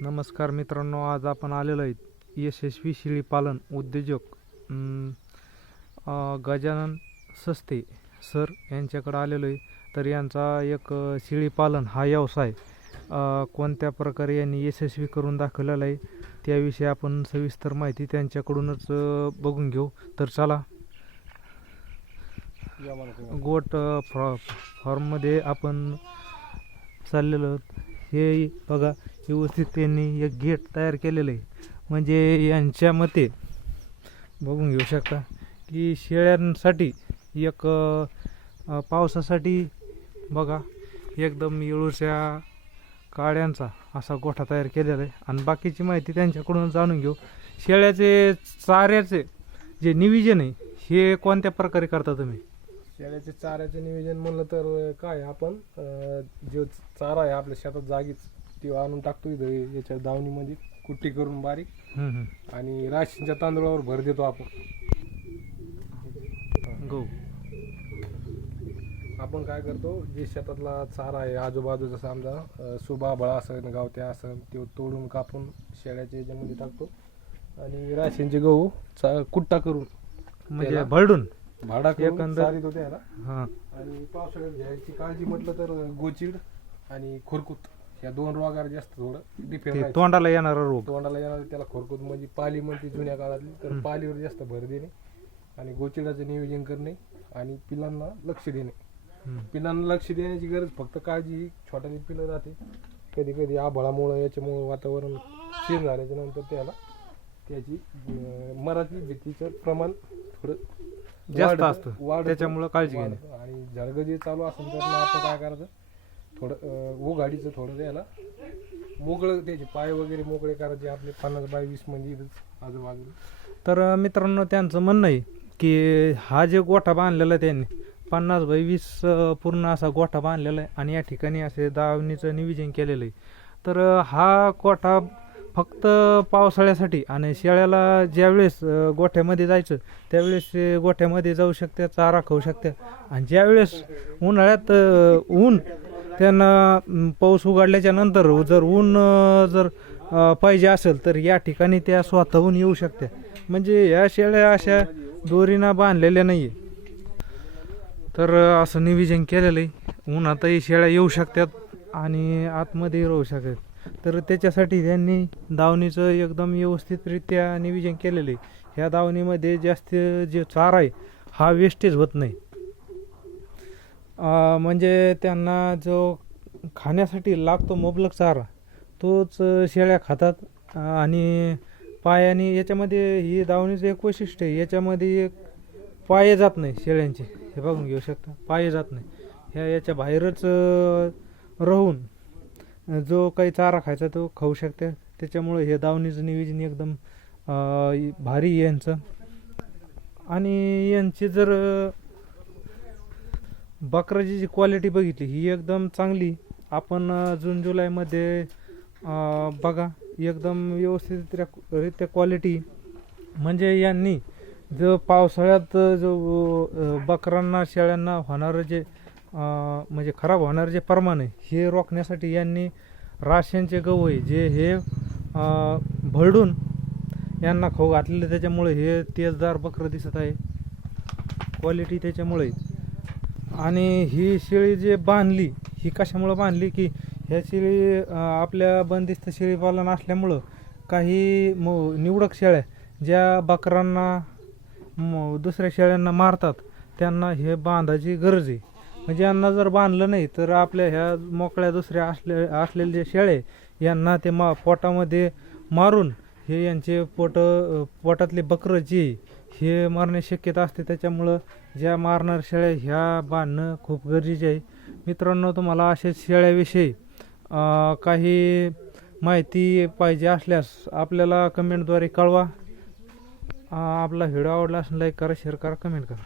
नमस्कार मित्रांनो, आज आपण आलेलो आहे यशस्वी शेळी पालन उद्योजक गजानन सस्ते सर यांच्याकडे आलेलो आहे. तर यांचा एक शेळी पालन हा व्यवसाय कोणत्या प्रकारे यांनी यशस्वी करून दाखवलेला आहे त्याविषयी आपण सविस्तर माहिती त्यांच्याकडूनच बघून घेऊ. तर चला, गोट फॉर्ममध्ये आपण चाललेलो आहोत. हे बघा, व्यवस्थित त्यांनी एक गेट तयार केलेलं आहे. म्हणजे यांच्या मते बघून घेऊ शकता की शेळ्यांसाठी एक पावसासाठी बघा एकदम येळूच्या काड्यांचा असा गोठा तयार केलेला आहे. आणि बाकीची माहिती त्यांच्याकडून जाणून घेऊ. शेळ्याचे चाऱ्याचे जे नियोजन आहे हे कोणत्या प्रकारे करता तुम्ही? शेळ्याचे चाऱ्याचे नियोजन म्हणलं तर काय, आपण जो चारा आहे आपल्या शेतात जागीच तो आणून टाकतो इथं याच्या दावणीमध्ये कुट्टी करून बारीक, आणि राशींच्या तांदूळावर भर देतो आपण. गहू आपण काय करतो, जे शेतातला चारा आहे आजूबाजूचा समजा सुबाबळा असेल गावत्या असेल तो तोडून कापून शेळ्याच्या याच्यामध्ये टाकतो, आणि राशींचे गहू कुट्टा करून म्हणजे भरडून भाडा करून एकंदर- सारीत होते याला. हां, आणि पावसाळ्यात घ्यायची काळजी म्हटलं तर गोचिड आणि खुरकूत या दोन रोगावर जास्त थोडं डिफेंड ते राहायचं. तोंडाला येणारा रोग. तोंडाला येणार त्याला खुरकूत म्हणजे पाली म्हणते जुन्या काळातली, तर पालीवर जास्त भर देणे आणि गोचिडाचं नियोजन करणे आणि पिलांना लक्ष देणे. पिलांना लक्ष देण्याची गरज फक्त काळजी ही छोट्याली पिलं राहते. कधी कधी आभाळामुळं याच्यामुळं वातावरण चेंज झाल्याच्या नंतर त्याची मराठी भीतीचं प्रमाण थोडं जास्त असतं, त्याच्यामुळं काळजी घेणे. आणि झडगं जे चालू असेल तर मग आपण काय करायचं, थोडं उघाडीचं थोडं त्याला मोकळं, त्याचे पाय वगैरे मोकळे करायचे आपले 50x20 म्हणजे इथंच आजूबाजूला. तर मित्रांनो, त्यांचं म्हणणं आहे की हा जे गोठा बांधलेला आहे त्यांनी 50x20 पूर्ण असा गोठा बांधलेला आहे आणि या ठिकाणी असे दावणीचं नियोजन केलेलं आहे. तर हा गोठा फक्त पावसाळ्यासाठी, आणि शेळ्याला ज्यावेळेस गोठ्यामध्ये जायचं त्यावेळेस ते गोठ्यामध्ये जाऊ शकते, चारा खाऊ शकते. आणि ज्यावेळेस उन्हाळ्यात ऊन त्यांना पाऊस उघडल्याच्या नंतर जर ऊन जर पाहिजे असेल तर या ठिकाणी त्या स्वतःहून येऊ शकते. म्हणजे या शेळ्या अशा दोरीनं बांधलेल्या नाही आहे. तर असं नियोजन केलेलं आहे. उन्हातही शेळ्या येऊ शकतात आणि आतमध्ये राहू शकतात. तर त्याच्यासाठी त्यांनी दावणीचं एकदम व्यवस्थितरित्या नियोजन केलेलं आहे. ह्या दावणीमध्ये जास्त जे चारा आहे हा वेस्टेज होत नाही. म्हणजे त्यांना जो खाण्यासाठी लागतो मुबलक चारा तोच शेळ्या खातात. आणि पायाने याच्यामध्ये ही दावणीचं एक वैशिष्ट्य आहे, याच्यामध्ये एक पाय जात नाही शेळ्यांचे. हे बघून घेऊ शकता, पाय जात नाही. याच्या बाहेरच राहून जो काही चारा खायचा तो खाऊ शकते. त्याच्यामुळे हे दावणीचं नियोजन एकदम भारी यांचं. आणि यांची जर बकराची जी क्वालिटी बघितली ही एकदम चांगली. आपण जून जुलैमध्ये बघा एकदम व्यवस्थितरित्या क्वालिटी. म्हणजे यांनी जो पावसाळ्यात जो बकरांना शेळ्यांना होणारं जे म्हणजे खराब होणारं जे प्रमाण आहे हे रोखण्यासाठी यांनी राशनचे गहू आहे जे हे भरडून यांना खाऊ घातलेले. त्याच्यामुळे हे तेजदार बकरं दिसत आहे, क्वालिटी त्याच्यामुळे. आणि ही शेळी जे बांधली ही कशामुळं बांधली की ह्या शेळी आपल्या बंदिस्त शेळी पालन असल्यामुळं काही निवडक शेळ्या ज्या बकरांना दुसऱ्या शेळ्यांना मारतात त्यांना हे बांधायची गरज आहे. म्हणजे यांना जर बांधलं नाही तर आपल्या ह्या मोकळ्या दुसऱ्या असलेल्या जे शेळे यांना ते पोटामध्ये मारून हे यांचे पोटातले बकरं जे हे मारण्याची शक्यता असते. त्याच्यामुळं ज्या मारणार शेळ्या ह्या बांधणं खूप गरजेचे आहे. मित्रांनो, तुम्हाला असेच शेळ्याविषयी काही माहिती पाहिजे असल्यास आपल्याला कमेंटद्वारे कळवा. आपला व्हिडिओ आवडला असेल लाईक करा, शेअर करा, कमेंट करा.